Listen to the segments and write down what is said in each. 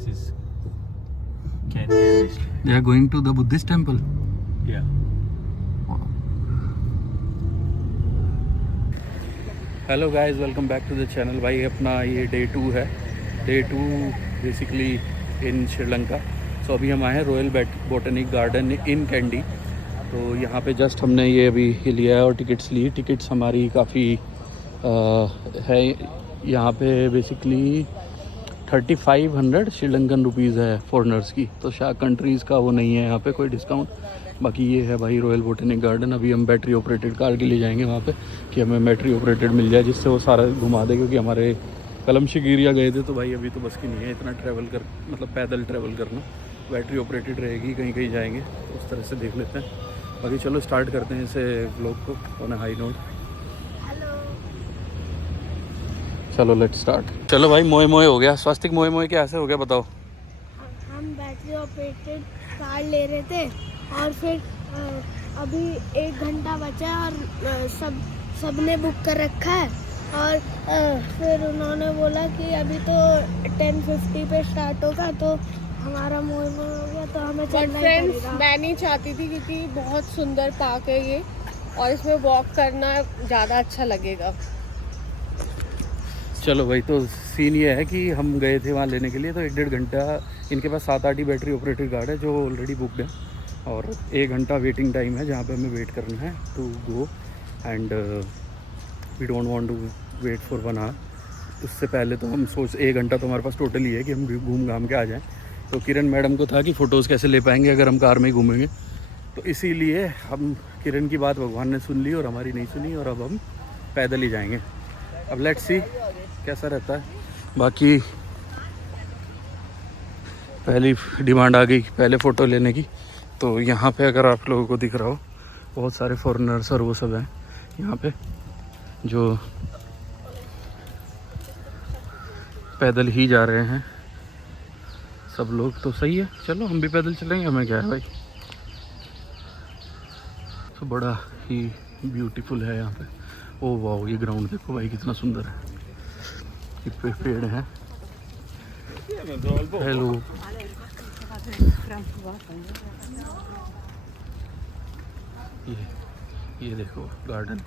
This is Cantonese. They are going to the Buddhist temple. Yeah. Hello guys, welcome back to the channel. भाई अपना ये day 2 है। Day 2 basically in Sri Lanka. So अभी हम आए हैं royal botanic garden in Kandy. तो यहाँ पे जस्ट हमने ये अभी लिया है और टिकट्स ली। टिकट्स हमारी काफ़ी है यहाँ पे बेसिकली 3500 श्रीलंकन रुपीज़ है फॉरेनर्स की। तो शायद कंट्रीज़ का वो नहीं है यहाँ पे कोई डिस्काउंट। बाकी ये है भाई रॉयल बोटनिक गार्डन। अभी हम बैटरी ऑपरेटेड कार के लिए जाएंगे वहाँ पे कि हमें बैटरी ऑपरेटेड मिल जाए जिससे वो सारा घुमा दे, क्योंकि हमारे कलमशिग एरिया गए थे तो भाई अभी तो बस की नहीं है इतना ट्रैवल कर, मतलब पैदल ट्रैवल करना। बैटरी ऑपरेटेड रहेगी, कहीं कहीं जाएंगे तो उस तरह से देख लेते हैं। बाकी चलो स्टार्ट करते हैं इसे व्लॉग को ऑन हाई नोट। चलो लेट्स स्टार्ट। चलो भाई मोए मोए हो गया। स्वास्तिक मोए मोए कैसे हो गया बताओ। हम बैटरी ऑपरेटेड कार ले रहे थे और फिर अभी 1 घंटा बचा और सबने बुक कर रखा है। और फिर उन्होंने बोला कि अभी तो 10:50 पे स्टार्ट होगा, तो हमारा मोह हो गया तो हमें चलना ही पड़ेगा। मैं नहीं चाहती थी क्योंकि बहुत सुंदर पार्क है ये और इसमें वॉक करना ज़्यादा अच्छा लगेगा। चलो भाई, तो सीन ये है कि हम गए थे वहाँ लेने के लिए, तो 1-1.5 घंटा इनके पास 7-8 ही बैटरी ऑपरेटेड गार्ड है जो ऑलरेडी बुकड है और 1 घंटा वेटिंग टाइम है जहाँ पे हमें वेट करना है to go. And we don't want to wait for 1 hour. उससे पहले तो हम 1 घंटा तो हमारे पास टोटल ही है कि हम घूम घाम के आ जाएँ। तो किरण मैडम को था कि फ़ोटोज़ कैसे ले पाएंगे अगर हम कार में ही घूमेंगे, तो इसीलिए हम किरण की बात भगवान ने सुन ली और हमारी नहीं सुनी और अब हम पैदल ही जाएंगे। अब लेट्स सी कैसा रहता है। बाकी पहली डिमांड आ गई पहले फ़ोटो लेने की। तो यहाँ पे अगर आप लोगों को दिख रहा हो बहुत सारे फॉरेनर्स और वो सब हैं यहाँ पे जो पैदल ही जा रहे हैं सब लोग। तो सही है, चलो हम भी पैदल चलेंगे, हमें क्या है भाई। तो बड़ा ही ब्यूटीफुल है यहाँ पे। ओ वाह, ये ग्राउंड देखो भाई कितना सुंदर है। ये पेड़ है। हेलो, ये देखो गार्डन।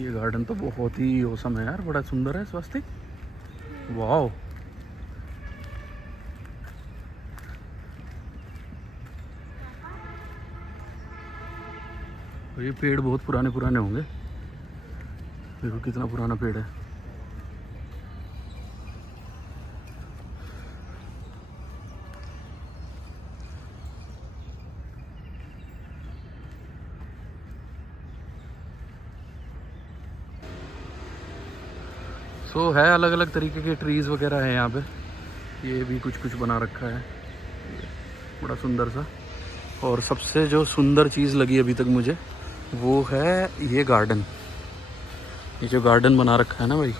ये गार्डन तो बहुत ही औसम है यार, बड़ा सुंदर है। स्वास्तिक वाह, ये पेड़ बहुत पुराने पुराने होंगे। देखो कितना पुराना पेड़ है। सो है अलग अलग तरीके के ट्रीज़ वगैरह है यहाँ पे। ये भी कुछ कुछ बना रखा है बड़ा सुंदर सा। और सबसे जो सुंदर चीज़ लगी अभी तक मुझे वो है ये गार्डन। ये जो गार्डन बना रखा है ना भाई,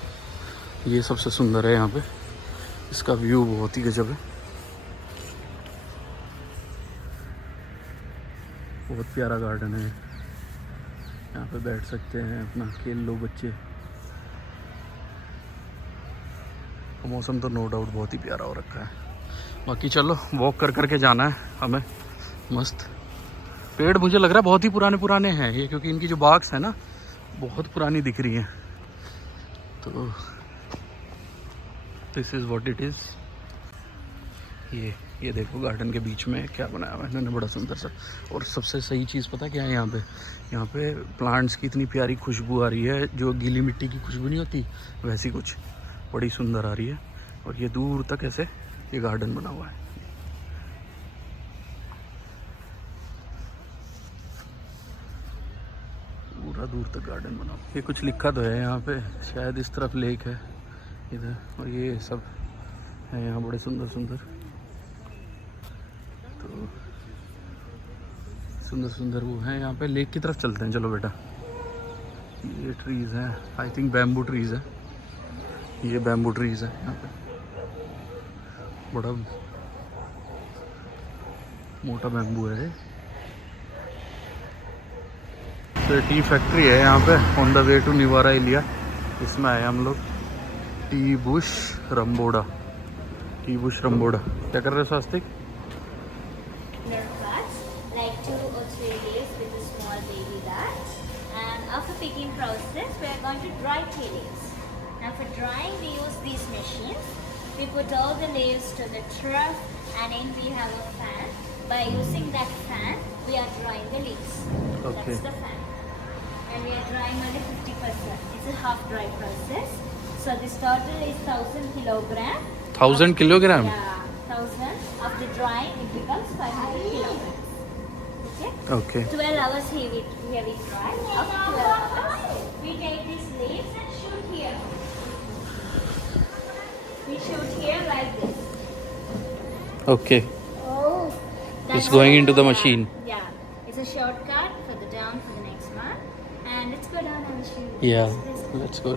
ये सबसे सुंदर है यहाँ पे। इसका व्यू बहुत ही गजब है, बहुत प्यारा गार्डन है। यहाँ पे बैठ सकते हैं, अपना खेल लो बच्चे। मौसम तो नो डाउट बहुत ही प्यारा हो रखा है। बाकी चलो वॉक कर करके जाना है हमें मस्त। पेड़ मुझे लग रहा है बहुत ही पुराने पुराने हैं ये, क्योंकि इनकी जो बाग्स है ना बहुत पुरानी दिख रही हैं। तो this is what it is. ये देखो गार्डन के बीच में क्या बनाया हुआ है इन्होंने, बड़ा सुंदर सा। और सबसे सही चीज़ पता क्या है, यहाँ पे प्लांट्स की इतनी प्यारी खुशबू आ रही है, जो गीली मिट्टी की खुशबू नहीं होती वैसी कुछ बड़ी सुंदर आ रही है। और ये दूर तक ऐसे ये गार्डन बना हुआ है। पूरा दूर तक गार्डन बना हुआ। ये कुछ लिखा तो है यहाँ पे, शायद इस तरफ लेक है इधर, और ये सब है यहाँ बड़े सुंदर सुंदर। तो सुंदर सुंदर वो हैं यहाँ पे। लेक की तरफ चलते हैं चलो बेटा। ये ट्रीज़ हैं, आई थिंक बैम्बू ट्रीज़ है। ये बैम्बू ट्रीज़ है यहाँ पे, बड़ा मोटा बैम्बू है। तो टी फैक्ट्री है यहाँ पे ऑन द वे टू निवारा एलिया। इसमें आए हम लोग टी बुश रंबोड़ा। कीबू श्रम्बोड़ा क्या कर रहे हो स्वास्तिक? Cuts like 2 or 3 leaves with a small baby that, and after picking process we are going to dry tea leaves. Now for drying we use these machines. We put all the leaves to the trough and then we have a fan. By using that fan we are drying the leaves. Okay. That's the fan. And we are drying only 50%. It's a half dry process. So this total is 1000 kilogram. 1000 kilogram? Yeah, 1000. After drying, it becomes 500 kilograms. Okay? Okay. 12 hours here we dry. After 12 hours, we take these leaves and shoot here. We shoot here like this. Okay. Oh. It's going into the machine. Yeah. It's a shortcut for the down for the next one. And let's go down and shoot. Yeah. This. Let's go.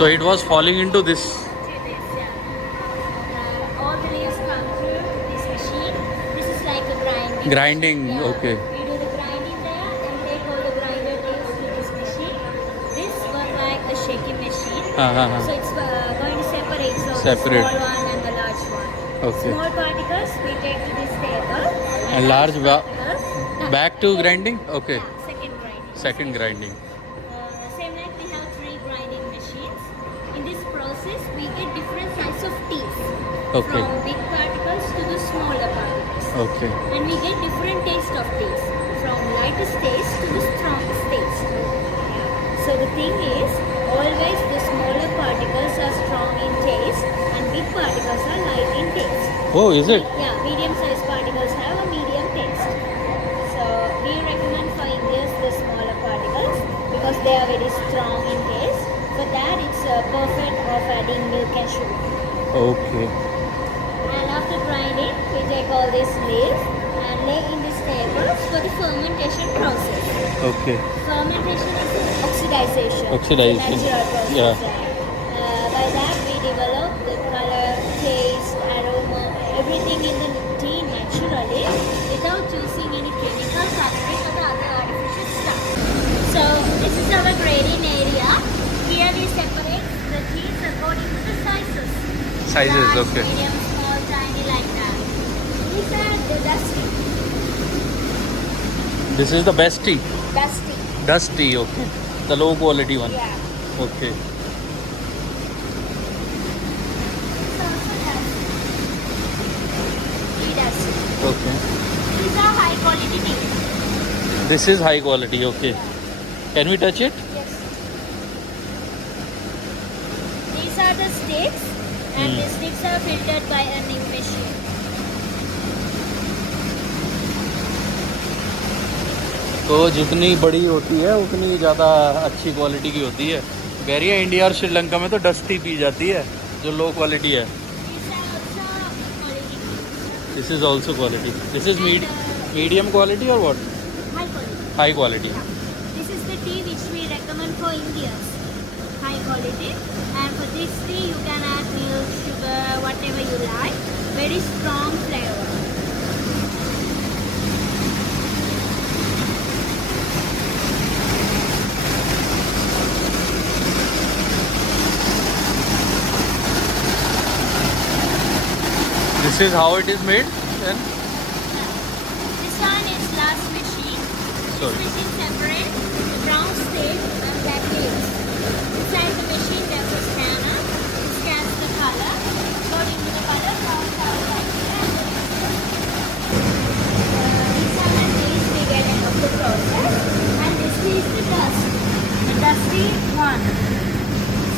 So it was falling into this. All the leaves come through this machine. This is like a grinding. Grinding, Yeah. okay. We do the grinding there and take all the grinder leaves to this machine. This works like a shaking machine. So it's going to separate Separate. the small one and the large one. Okay. Small particles we take to this table. And large particles back to grinding? Okay. Yeah, second grinding. Second grinding. Same like we have 3 grinding machines. In this process, we get different kinds of teas. Okay. From big particles to the smaller particles. Okay. And we get different taste of teas. From lightest taste to the strongest taste. So the thing is, always the smaller particles are strong in taste and big particles are light in taste. Oh, is it? Yeah, medium sized particles have a medium taste. So we recommend for Indians the smaller particles because they are very strong in taste. For that it's perfect of adding milk and sugar. Okay. And after grinding, we take all these leaves and lay in this table for the fermentation process. Okay. Fermentation is oxidization. Oxidization. It's a natural process. Yeah. By that we develop the color, taste, aroma, everything in the tea naturally without using any chemical coloring or the other artificial stuff. So this is our grading area. Here we separate the teas according to the sizes. Sizes, Large, okay. medium, small, tiny, like that. These are the dusty. This is the best tea. Dusty. Dust tea, okay. The low quality one. Yeah. Okay. It's also dusty. Tea dusty. Okay. These are high quality tea. This is high quality, okay. Can we touch it? Yes. These are the sticks, and the sticks are filtered by a new machine. तो जितनी बड़ी होती है उतनी ज़्यादा अच्छी क्वालिटी की होती है। कह रही है इंडिया और श्रीलंका में तो डस्टी पी जाती है जो लो क्वालिटी है। These are also quality tea. This is also quality. This is medium quality और what? High quality. High quality. This is the tea which we recommend for Indians. High quality. And for this tea you can add milk, sugar, whatever you like. Very strong flavor. This is how it is made then? This one is last machine. Sorry. This machine separate the brown stage and black leaves. Inside the machine there's a scanner. It scans the color. According to the color, brown color like that. These are the leaves we get end of the process. And this is the dust. The dusty one.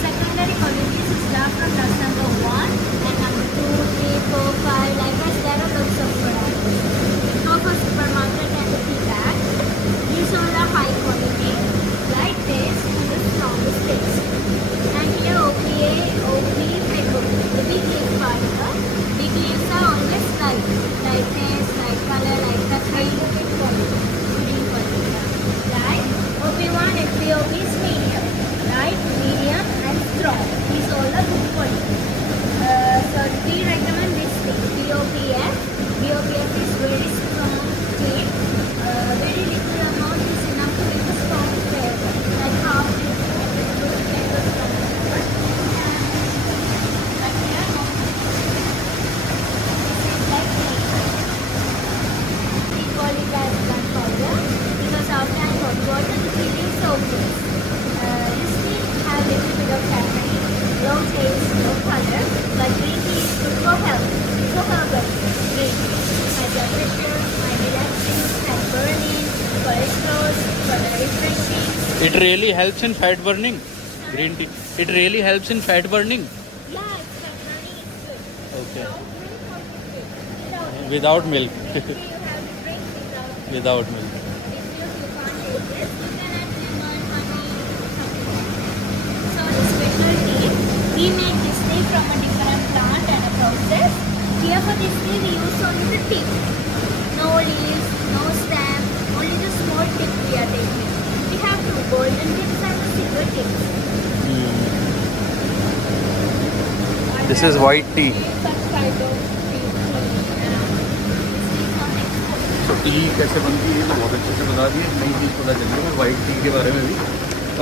Secondary qualities is dark from dust number 1 and number 2, 3, 4, 5, like that. There are lots of products. Go for supermarket and the tea bag. These are the high quality, light taste, and the strongest taste. And here OPA, OP, petrol, the big leaf particle. Big leaves are always light. Light taste, light color, light touch, high quality. Green quality. Light, OP1 and POP is medium. Light, medium, and strong. water, but green tea is good for health. So herbal. Green tea. High blood pressure, mind relaxing, fat burning, cholesterol, further refreshing. It really helps in fat burning. Green tea. It really helps in fat burning. Yeah, it's fat burning is good. Okay. Without Without milk. you have to drink without Without milk. If you can't take this, you can add lemon, honey, something. So the special tea, we make this tea from a different plant and a process. Here for this tea, we use only the tip. No leaves, no stem, only the small tip we are taking. We have two golden tips and the silver tips. This is white tea. Such kind of tea. तो टी कैसे बनती है तो बहुत अच्छे से बता दिए। नई चीज़ पता चली है वाइट टी के बारे में भी।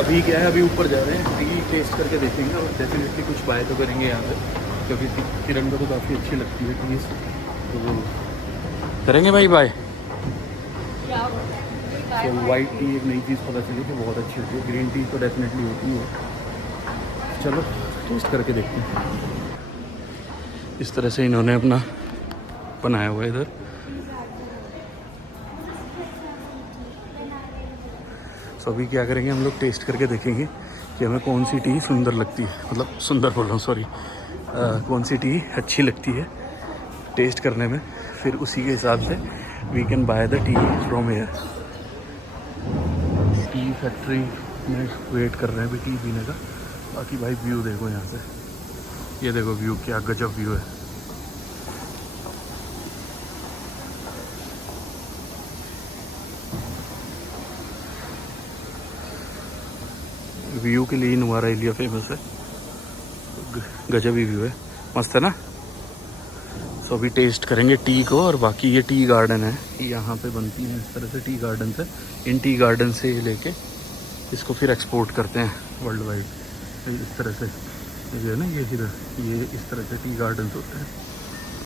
अभी क्या है, अभी ऊपर जा रहे हैं, टी टेस्ट करके देखेंगे और डेफिनेटली कुछ बाय तो करेंगे यहाँ पे, क्योंकि किरण को तो काफ़ी अच्छी लगती है टी, तो वो करेंगे भाई बाय। तो वाइट टी एक नई चीज़ पता चली कि बहुत अच्छी होती है। ग्रीन टी तो डेफिनेटली होती है। चलो टेस्ट करके देखते हैं। इस तरह से इन्होंने अपना बनाया हुआ है इधर। तो अभी क्या करेंगे, हम लोग टेस्ट करके देखेंगे कि हमें कौन सी टी सुंदर लगती है, मतलब सुंदर बोल रहा हूँ सॉरी, कौन सी टी अच्छी लगती है टेस्ट करने में। फिर उसी के हिसाब से we can buy the tea from here. Tea factory में वेट कर रहे हैं अभी टी पीने का। बाकी भाई व्यू देखो यहाँ से, ये देखो व्यू, क्या गजब व्यू है। व्यू के लिए नुवारा एरिया फेमस है, गजब ही व्यू है, मस्त है ना। सो अभी टेस्ट करेंगे टी को। और बाकी ये टी गार्डन है, यहाँ पे बनती है इस तरह से टी गार्डन से। इन टी गार्डन से ये लेके इसको फिर एक्सपोर्ट करते हैं वर्ल्ड वाइड। इस तरह से ये है ना, ये इधर ये इस तरह से टी गार्डन होते हैं।